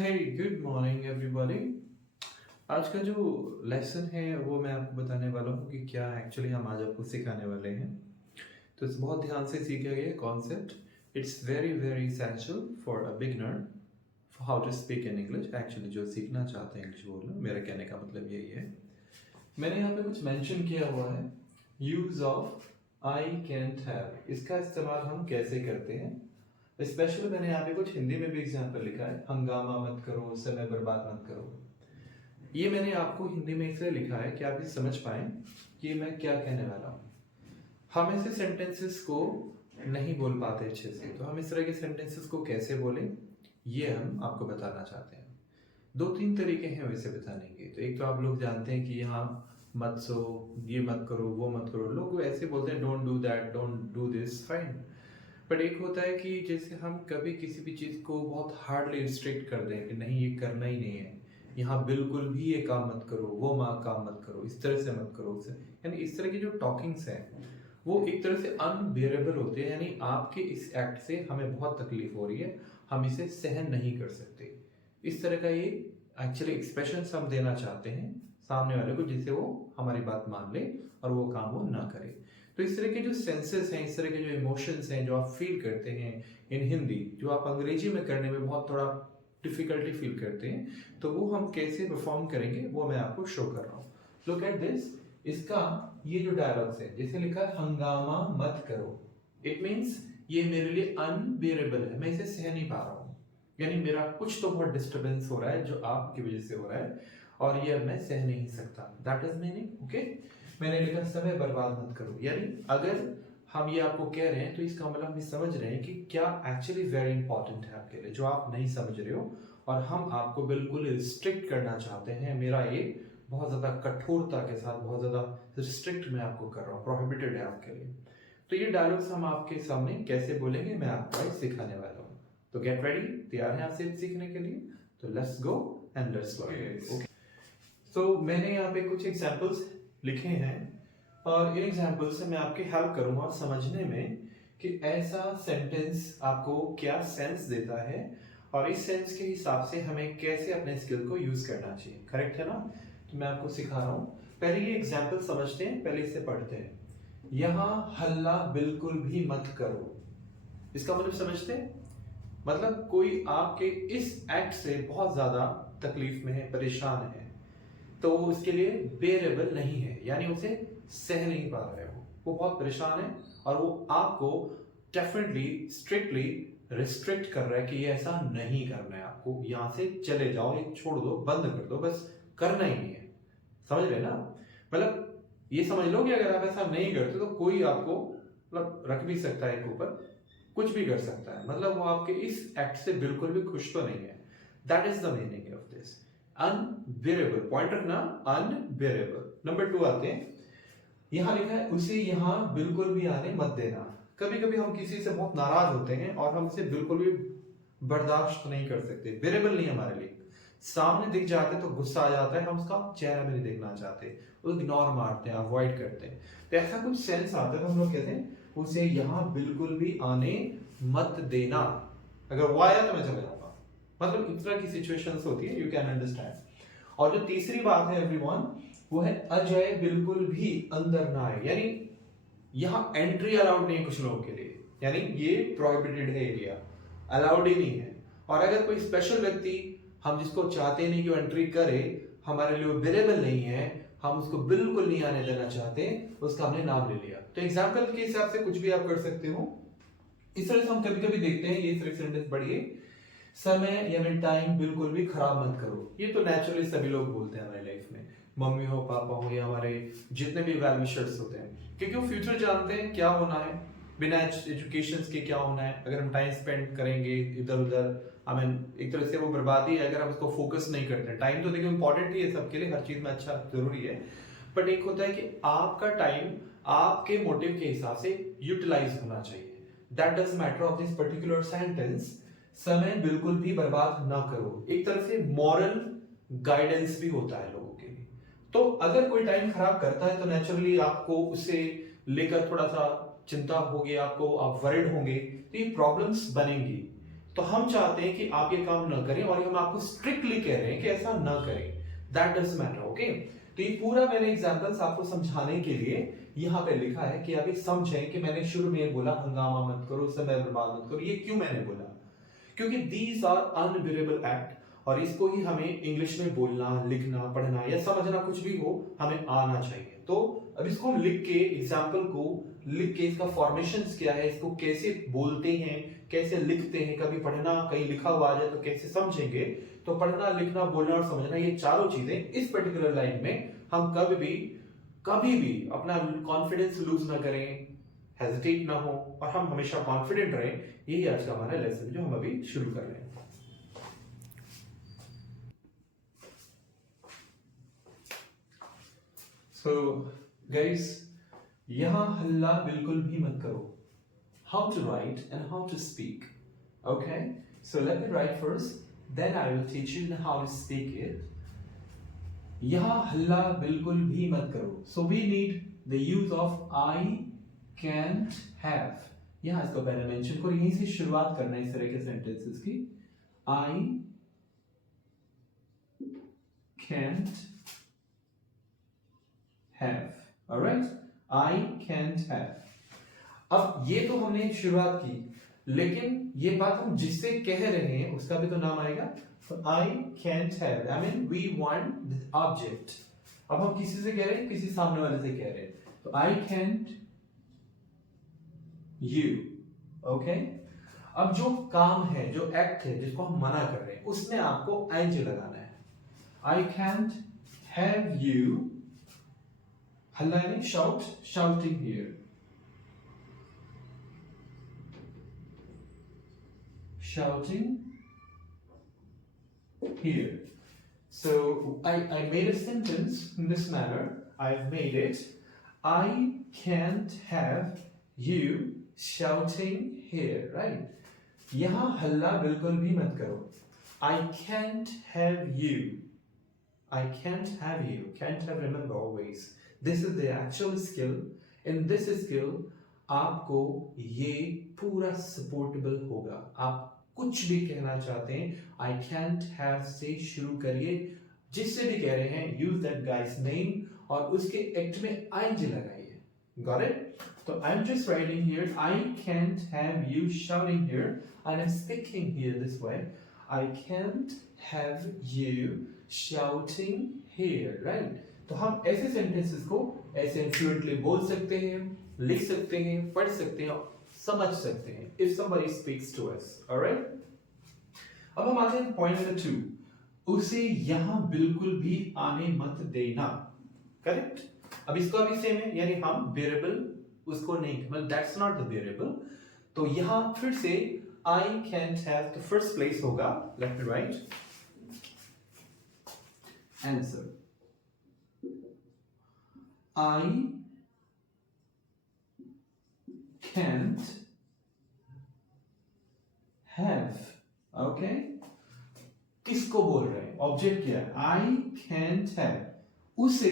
Hey, good morning everybody. आज का जो लेसन है वो मैं आपको बताने वाला हूँ कि क्या एक्चुअली हम आज आपको सिखाने वाले हैं। तो इस बहुत ध्यान से सीखा गया concept. It's very very essential for a beginner how to speak in English. Actually जो सीखना चाहते हैं इंग्लिश बोलना, मेरा कहने का मतलब यही है। मैंने यहाँ पे कुछ मेंशन किया हुआ है, use of I can't have. इसका इस्तेमाल हम कैसे करते हैं। स्पेशली मैंने यहाँ पे कुछ हिंदी में भी एग्जाम्पल लिखा है, हंगामा मत करो, समय बर्बाद मत करो। ये मैंने आपको हिंदी में इसलिए लिखा है कि आप ये समझ पाए कि मैं क्या कहने वाला हूँ। हम ऐसे सेंटेंसेस को नहीं बोल पाते अच्छे से, तो हम इस तरह के सेंटेंसेस को कैसे बोलें ये हम आपको बताना चाहते हैं। दो तीन तरीके हैं वैसे बताने के। तो एक तो आप लोग जानते हैं कि यहाँ मत सो, ये मत करो, वो मत करो। लोग ऐसे बोलते हैं don't do that, don't do this, fine. But एक होता है कि जैसे हम कभी किसी भी चीज़ को बहुत हार्डली रिस्ट्रिक्ट कर दें कि नहीं ये करना ही नहीं है, यहाँ बिल्कुल भी ये काम मत करो, वो काम मत करो, इस तरह से मत करो, उससे यानी इस तरह की जो टॉकिंग्स हैं वो एक तरह से अनबियरेबल होते हैं। यानी आपके इस एक्ट से हमें बहुत तकलीफ हो रही है, हम इसे सहन नहीं कर सकते। इस तरह का ये एक्चुअली एक्सप्रेशन हम देना चाहते हैं सामने वाले को, जिससे वो हमारी बात मान ले और वो काम वो ना करे। तो इस तरह के जो सेंसेस हैं, इस तरह के जो इमोशंस हैं जो आप फील करते हैं इन हिंदी, जो आप अंग्रेजी में करने में बहुत थोड़ा डिफिकल्टी फील करते हैं, तो वो हम कैसे परफॉर्म करेंगे वो मैं आपको शो कर रहा हूँ। Look at this. इसका ये जो डायलॉग्स है, जैसे लिखा है हंगामा मत करो, इट मीन्स ये मेरे लिए अनबियरेबल है, मैं इसे सह नहीं पा रहा हूँ। यानी मेरा कुछ तो बहुत डिस्टर्बेंस हो रहा है जो आपकी वजह से हो रहा है और ये अब मैं सह नहीं सकता। That is meaning. ओके, मैंने लिखा समय बर्बाद मत करो। यानी अगर हम ये आपको कह रहे हैं तो इसका मतलब हम ये समझ रहे हैं कि क्या एक्चुअली वेरी इंपॉर्टेंट है आपके लिए जो आप नहीं समझ रहे हो, और हम आपको बिल्कुल रिस्ट्रिक्ट करना चाहते हैं। मेरा ये बहुत ज़्यादा कठोरता के साथ, बहुत ज़्यादा रिस्ट्रिक्ट मैं आपको कर रहा हूँ, प्रोहिबिटेड है आपके लिए। तो ये डायलॉग्स हम आपके सामने कैसे बोलेंगे मैं आपको आज सिखाने वाला हूँ। तो गेट रेडी, तैयार हैं आप सिर्फ सीखने के लिए? तो let's go and let's learn. Okay, तो मैंने यहाँ पे कुछ एग्जांपल्स लिखे हैं और इन एग्जांपल से मैं आपकी हेल्प करूंगा समझने में कि ऐसा सेंटेंस आपको क्या सेंस देता है और इस सेंस के हिसाब से हमें कैसे अपने स्किल को यूज करना चाहिए। करेक्ट है ना? तो मैं आपको सिखा रहा हूँ। पहले ये एग्जांपल समझते हैं, पहले इसे पढ़ते हैं। यहाँ हल्ला बिल्कुल भी मत करो। इसका मतलब समझते हैं? मतलब कोई आपके इस एक्ट से बहुत ज्यादा तकलीफ में है, परेशान है, तो उसके लिए बेरेबल नहीं है, यानी उसे सह नहीं पा रहे हो, वो बहुत परेशान है और वो आपको डेफिनेटली स्ट्रिक्टली रिस्ट्रिक्ट कर रहा है कि ये ऐसा नहीं करना है, आपको यहां से चले जाओ, ये छोड़ दो, बंद कर दो, बस करना ही नहीं है। समझ रहे ना? मतलब ये समझ लो कि अगर आप ऐसा नहीं करते तो कोई आपको मतलब रख भी सकता है, एक ऊपर कुछ भी कर सकता है। मतलब वो आपके इस एक्ट से बिल्कुल भी खुश तो नहीं है। That is the meaning of this unbearable. Point रखना, अनबियरेबल। नंबर 2 आते हैं। यहां लिखा है उसे यहां बिल्कुल भी आने मत देना। कभी कभी हम किसी से बहुत नाराज होते हैं और हम इसे बिल्कुल भी बर्दाश्त नहीं कर सकते, बेरेबल नहीं हमारे लिए। सामने दिख जाते तो गुस्सा आ जाता है, हम उसका चेहरा भी नहीं देखना चाहते, वो इग्नोर मारते हैं, अवॉइड करते हैं। तो ऐसा कुछ सेंस आता है तो हम लोग कहते हैं उसे यहां बिल्कुल भी आने मत देना। अगर वो आया तो मैं चले जाऊंगा। मतलब इस तरह की सिचुएशंस होती है, यू कैन अंडरस्टैंड। और जो तीसरी बात है एवरीवन, वो है अजय बिल्कुल भी अंदर ना आए। यानी यहां एंट्री अलाउड नहीं है कुछ लोगों के लिए, यानी ये प्रोहिबिटेड है एरिया, अलाउड ही नहीं है। और अगर कोई स्पेशल व्यक्ति हम जिसको चाहते नहीं कि वो एंट्री करे, हमारे लिए बेरेबल नहीं है, हम उसको बिल्कुल नहीं आने देना चाहते, उसका हमने नाम ले लिया। तो एग्जाम्पल के हिसाब से कुछ भी आप कर सकते हो। इस तरह से हम कभी कभी देखते हैं, ये तरह सेंटेंस पढ़िए, समय या टाइम बिल्कुल भी खराब मत करो। ये तो नेचुरली सभी लोग बोलते हैं हमारी लाइफ में, मम्मी हो, पापा हो, या हमारे जितने भी वेल विशर्स होते हैं, क्योंकि वो फ्यूचर जानते हैं क्या होना है, बिना एजुकेशन के क्या होना है। अगर हम टाइम स्पेंड करेंगे इधर उधर, आई मीन एक तरह से वो बर्बादी है अगर हम उसको फोकस नहीं करते। टाइम तो देखिए इंपॉर्टेंट ही है सबके लिए, हर चीज में अच्छा जरूरी है, बट एक होता है कि आपका टाइम आपके मोटिव के हिसाब से यूटिलाइज होना चाहिए। That does matter of this particular sentence. समय बिल्कुल भी बर्बाद ना करो, एक तरह से मॉरल गाइडेंस भी होता है लोगों के लिए। तो अगर कोई टाइम खराब करता है तो नेचुरली आपको उसे लेकर थोड़ा सा चिंता होगी, आपको आप वरिड होंगे, तो ये प्रॉब्लम्स बनेंगी। तो तो हम चाहते हैं कि आप ये काम न करें और हम आपको स्ट्रिक्टली कह रहे हैं कि ऐसा न करें। That does matter, okay. तो ये पूरा मैंने एग्जांपल्स आपको समझाने के लिए यहाँ पे लिखा है कि अभी समझें कि मैंने शुरू में बोला हंगामा मत करो, समय बर्बाद मत करो, ये क्यों मैंने बोला, क्योंकि दीज आर अनबिरेबल एक्ट और इसको ही हमें इंग्लिश में बोलना, लिखना, पढ़ना या समझना कुछ भी हो हमें आना चाहिए। तो अब इसको हम लिख के, एग्जाम्पल को लिख के, इसका फॉर्मेशंस क्या है, इसको कैसे बोलते हैं, कैसे लिखते हैं, कभी पढ़ना कहीं लिखा हुआ आ जाए तो कैसे समझेंगे। तो पढ़ना, लिखना, बोलना और समझना, ये चारों चीजें इस पर्टिकुलर लाइन में हम कभी भी अपना कॉन्फिडेंस लूज ना करें, हेजिटेट ना हो और हम हमेशा कॉन्फिडेंट रहें। यही आज का हमारा लेसन जो हम अभी शुरू कर रहे हैं। सो गाइस, यहां हल्ला बिल्कुल भी मत करो। How to write and how to speak, okay. So let me write first, then I will teach you how to speak it. यहां हल्ला बिल्कुल भी मत करो। So we need the use of I can't have. यहां इसको पहले mention करो, यहीं से शुरुआत करना है इस तरह के सेंटेंसेस की। आई can't have, alright, I can't have. अब ये तो हमने शुरुआत की, लेकिन ये बात हम जिससे कह रहे हैं उसका भी तो नाम आएगा। तो I can't have, I mean we want this object. अब हम किसी से कह रहे हैं, किसी सामने वाले से कह रहे हैं, तो आई कैंट यू, ओके। अब जो काम है, जो एक्ट है जिसको हम मना कर रहे हैं, उसमें आपको एंज लगाना है। आई कैंट हैव यू, हल्ला यानी shout, shouting here, shouting here. So I made a sentence in this manner. I've made it. I can't have you shouting here, right? यहाँ हल्ला बिल्कुल भी मत करो। I can't have you. I can't have you. Can't have, remember always. This is the actual skill. In this skill, आपको ये पूरा supportable होगा। आप कुछ भी कहना चाहते हैं, I can't have से शुरू करिए, जिससे भी कह रहे हैं use that guy's name और उसके एक्ट में ing लगाइए। Got it? So I'm just writing here, I can't have you shouting here, and I'm speaking here this way. I can't have you shouting here, right? तो हम ऐसे sentences को ऐसे fluently बोल सकते हैं, लिख सकते हैं, पढ़ सकते हैं, समझ सकते हैं। If somebody speaks to us, alright? अब हम आते हैं पॉइंट नंबर 2, उसे यहां बिल्कुल भी आने मत देना। करेक्ट? अब इसको अभी सेम है, यानी हम बेरेबल उसको नहीं, मतलब दैट्स नॉट द बेरेबल। तो यहां फिर से I can't have, तो फर्स्ट प्लेस होगा, late me right answer, I can't have, okay. किसको बोल रहे हैं? ऑब्जेक्ट क्या है? I can't have, उसे,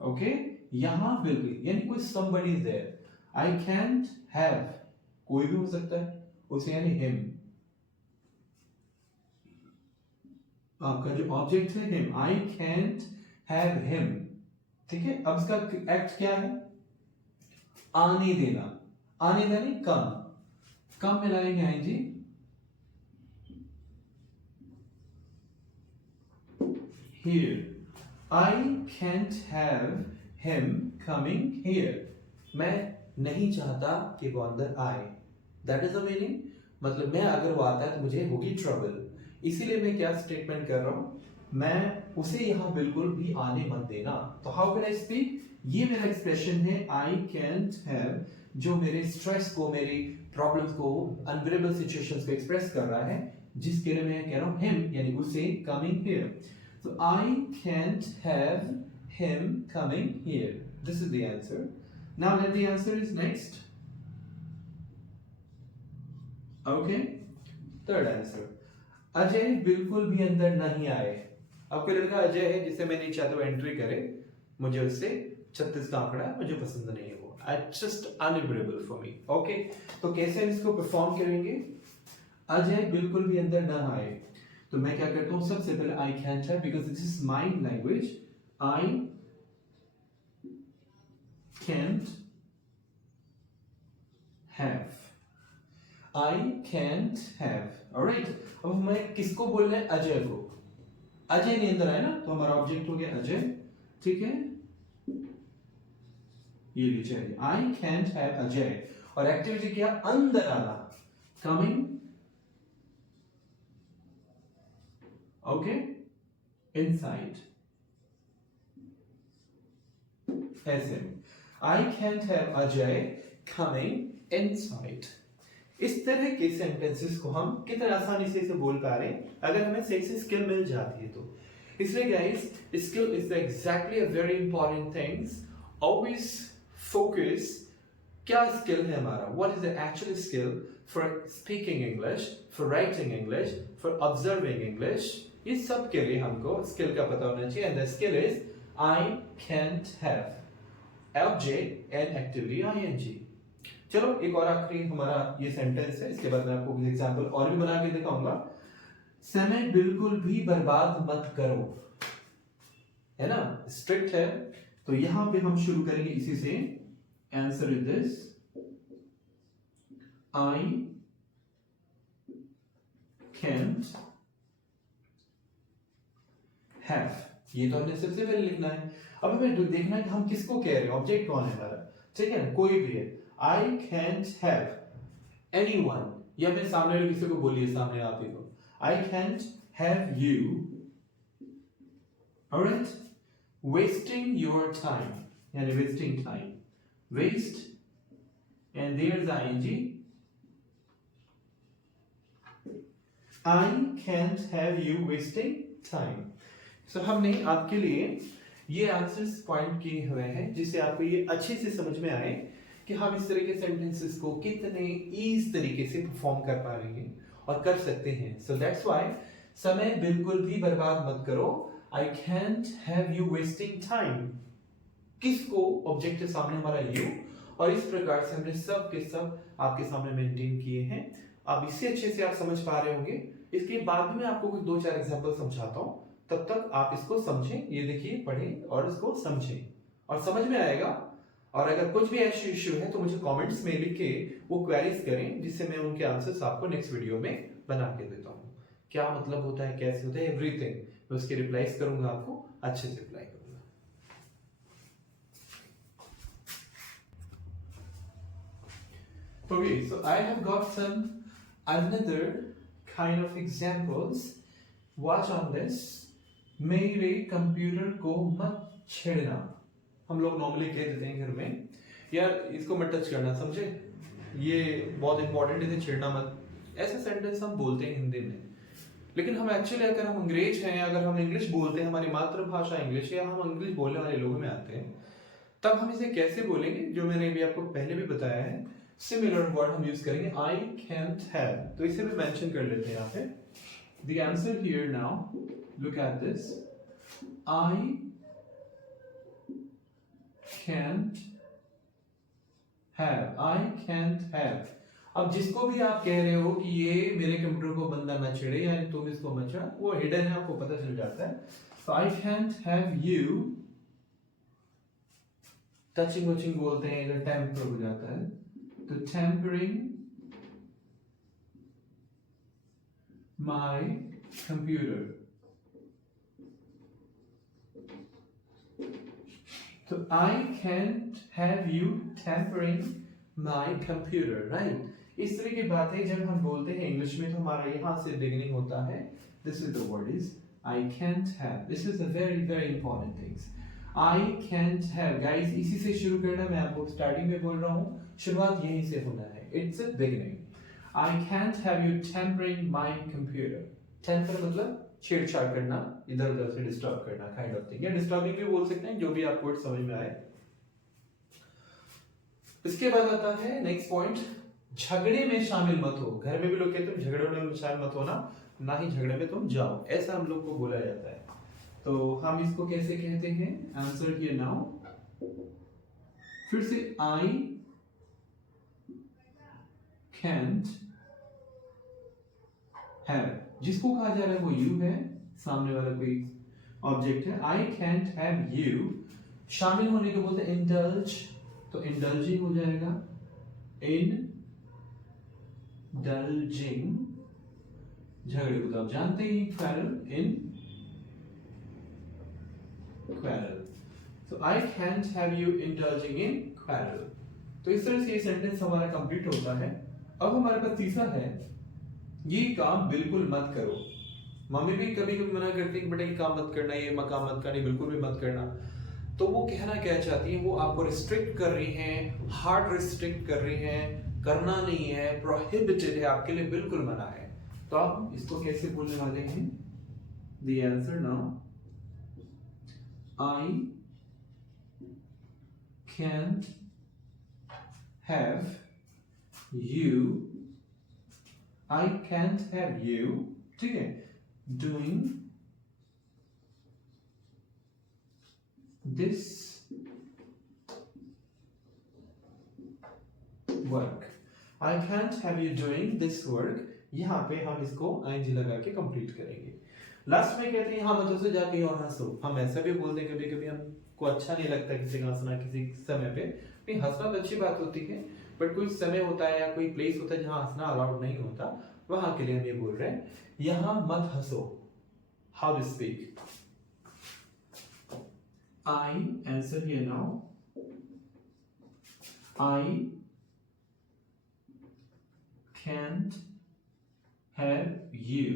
ओके। यहां बिल्कुल, यानी कोई somebody is there. I can't have, कोई भी हो सकता है, उसे यानी him, आपका जो ऑब्जेक्ट है him, I can't have him, ठीक है। अब इसका एक्ट क्या है? आने देना, आने देना नहीं, कम मिलाएंगे आएंगे, here. I can't have him coming here. मैं नहीं चाहता कि वो अंदर आए। That is the meaning. मतलब मैं अगर वो आता है तो मुझे होगी ट्रबल। इसीलिए मैं क्या स्टेटमेंट कर रहा हूँ, मैं उसे यहाँ बिल्कुल भी आने मत देना। तो हाउ कैन आई स्पीक? ये मेरा एक्सप्रेशन है आई कैंट हैव, जो मेरे स्ट्रेस को, मेरी प्रॉब्लम्स को, अनबिरेबल सिचुएशंस को एक्सप्रेस कर रहा है, जिसके लिए मैं कह रहा हूँ हिम, यानी उसे coming here. So I can't have him coming here. This is the answer. Now let the answer is next. Okay. Third answer. Ajay बिल्कुल भी अंदर नहीं आए। अब कोई लड़का अजय है जिसे मैं नहीं चाहता वो एंट्री करे, मुझे उससे 36 का आंकड़ा है, मुझे पसंद नहीं है वो। It's just unbearable for me. Okay. तो कैसे हम इसको परफॉर्म करेंगे? अजय बिल्कुल भी अंदर ना आए, तो मैं क्या करता हूं, सबसे पहले आई can't have, because this is my language, I can't have, I can't have. Alright, अब हमें किसको बोलना है, अजय को। अजय नहीं अंदर आए ना, तो हमारा ऑब्जेक्ट हो गया अजय, ठीक है, ये लीजिए आई कैंट हैव अजय, और एक्टिविटी क्या, अंदर आना, कमिंग, ओके, इनसाइड, ऐसे आई can't have Ajay coming inside. इस तरह के सेंटेंसेस को हम कितने आसानी से इसे बोल पा रहे हैं अगर हमें सही से स्किल मिल जाती है तो। इसलिए guys, skill is exactly a very important things. Always focus, क्या स्किल है हमारा, what is the actual skill for speaking English, for writing English, for observing English, इस सब के लिए हमको स्किल का पता होना चाहिए। And the skill is I can't have, object and actively ING. चलो एक और आखिरी हमारा ये सेंटेंस है, इसके बाद मैं आपको कुछ एग्जांपल और भी बना के दिखाऊंगा। समय बिल्कुल भी बर्बाद मत करो, है ना, स्ट्रिक्ट है, तो यहां पे हम शुरू करेंगे इसी से। Answer is this, I can't have, ये तो हमने सबसे पहले लिखना है। अब हमें देखना है कि हम किसको कह रहे हैं, ऑब्जेक्ट कौन है हमारा, ठीक है, कोई भी है। I can't have anyone, या मैं सामने वाले किसी को बोलिए, सामने आप ही को, I can't have you, alright, wasting your time, यानी wasting time, waste, and there's ing, I can't have you wasting time। So हमने आपके लिए ये आंसर्स पॉइंट किए हुए हैं जिससे आपको ये अच्छे से समझ में आए कि हम इस तरह के सेंटेंसेस को कितने ईज तरीके से परफॉर्म कर पा रहे हैं और कर सकते हैं। सो दैट्स व्हाई समय बिल्कुल भी बर्बाद मत करो, आई can't have you wasting time, किसको, ऑब्जेक्ट के सामने हमारा यू, और इस प्रकार से हमने सब के सब आपके सामने मेंटेन किए हैं। अब इससे अच्छे से आप समझ पा रहे होंगे। इसके बाद में आपको कुछ 2-4 एग्जांपल समझाता हूं, तब तक आप इसको समझें, ये देखिए, पढ़ें और इसको समझें और समझ में आएगा। और अगर कुछ भी ऐसी इश्यू है तो मुझे कमेंट्स में लिख के वो क्वेरीज करें, जिससे मैं उनके आंसर्स आपको नेक्स्ट वीडियो में बना के देता हूँ। क्या मतलब होता है, कैसे होता है, एवरीथिंग मैं उसके रिप्लाईज करूंगा, आपको अच्छे से रिप्लाई करूंगा। Okay, so I have got some another kind of examples. Watch on this. मेरे कंप्यूटर को मत छेड़ना, हम लोग नॉर्मली कह देते हैं घर में, यार इसको मत टच करना, समझे, ये बहुत इंपॉर्टेंट है, इसे छेड़ना मत, ऐसा सेंटेंस हम बोलते हैं हिंदी में। लेकिन हम एक्चुअली, अगर हम अंग्रेज हैं, अगर हम इंग्लिश बोलते हैं, हमारी मातृभाषा इंग्लिश है, या हम इंग्लिश बोलने वाले लोगों में आते हैं, तब हम इसे कैसे बोलेंगे, जो मैंने अभी आपको पहले भी बताया है, सिमिलर वर्ड हम यूज करेंगे, आई कैंट हैव। तो इसे भी मेंशन कर लेते हैं यहाँ पे। The answer here now, look at this, I can't have, I can't have। अब जिसको भी आप कह रहे हो कि ये मेरे कंप्यूटर को बंदा ना छेड़े, यानी तुम इसको मत छेड़ो, वो हिडन है, आपको पता चल जाता है। तो I can't have you, touching watching बोलते हैं, इधर टेम्पर हो जाता है, तो टेम्परिंग माई कंप्यूटर, तो I can't have you tampering my computer, right. इस तरह की बातें जब हम बोलते हैं इंग्लिश में, तो हमारा यहां से बिगिनिंग होता है, this is the word is I can't have, this is a very very important things, I can't have. Guys, इसी से शुरू करना, मैं आपको स्टार्टिंग में बोल रहा हूं, शुरुआत यहीं से होना है, it's a beginning. I can't have you tampering my computer, tamper मतलब छेड़छाड़ करना, इधर उधर से डिस्टर्ब करना, काइंड ऑफ थिंग, या डिस्टर्बिंग भी बोल सकते हैं, जो भी आपको समझ में आए। इसके बाद आता है नेक्स्ट पॉइंट, झगड़े में शामिल मत हो। घर में भी लोग कहते हैं झगड़े में शामिल मत होना, ना ही झगड़े में तुम जाओ, ऐसा हम लोग को बोला जाता है। तो हम इसको कैसे कहते हैं, आंसर हियर नाउ, फिर से आई कैंट हैव, जिसको कहा जा रहा है वो यू है, सामने वाला कोई ऑब्जेक्ट है। आई कैंट हैव यू, शामिल होने को बोलते हैं इंडल्ज, तो इंडल्जिंग हो जाएगा इंडल्जिंग, झगड़े को तो आप जानते ही, क्वारल, इन क्वारल। तो I can't have you indulging in quarrel. तो इस तरह से ये सेंटेंस हमारा कंप्लीट होता है। अब हमारे पास तीसरा है, ये काम बिल्कुल मत करो। मम्मी भी कभी कभी मना करती है बेटा ये काम मत करना, ये काम मत करना, बिल्कुल भी मत करना। तो वो कहना क्या चाहती है, वो आपको रिस्ट्रिक्ट कर रही हैं, हार्ड रिस्ट्रिक्ट कर रही हैं, करना नहीं है, प्रोहिबिटेड है, आपके लिए बिल्कुल मना है। तो आप इसको कैसे बोलने वाले हैं? The answer now, I can't have you, I can't have you, ठीक है, doing this work. I can't have you doing this work. यहाँ पे हम इसको ing लगा के कंप्लीट करेंगे। लास्ट में कहते हैं यहाँ मत हंसो, जा कहीं और हंसो। हम ऐसा भी बोलते हैं, कभी कभी हमको अच्छा नहीं लगता किसी का हंसना किसी समय पे। नहीं, हंसना तो अच्छी बात होती है, बट कोई समय होता है या कोई प्लेस होता है जहाँ हंसना अलाउड नहीं होता, वहां के लिए हम ये बोल रहे हैं, यहाँ मत हंसो। How to speak? I answer here now. I can't have you.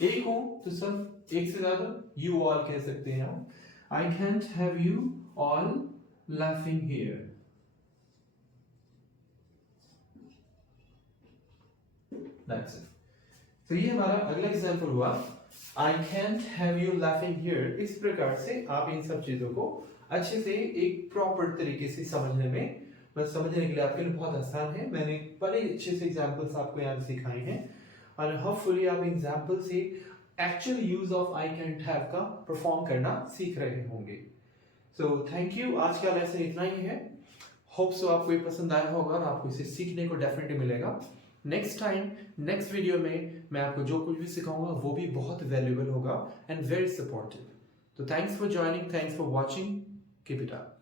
एक हो तो सब, एक से ज्यादा you all कह सकते हैं हम। I can't have you all laughing here. That's it. तो ये हमारा अगला एग्जाम्पल हुआ, I can't have you laughing here। इस प्रकार से आप इन सब चीजों को अच्छे से एक प्रॉपर तरीके से समझने में, बस समझने के लिए आपके लिए बहुत आसान है। मैंने बड़े अच्छे से एग्जाम्पल्स आपको यहाँ सिखाए हैं और होपफुली आप एग्जाम्पल से actual use of I can't have का परफॉर्म करना सीख रहे होंगे। सो थैंक यू, आज का लेसन इतना ही है। होप सो आपको ये पसंद आया होगा और आपको इसे सीखने को डेफिनेटली मिलेगा। नेक्स्ट टाइम, नेक्स्ट वीडियो में मैं आपको जो कुछ भी सिखाऊंगा वो भी बहुत वैल्यूएबल होगा एंड वेरी सपोर्टिव। तो thanks for joining, thanks for watching, keep it up.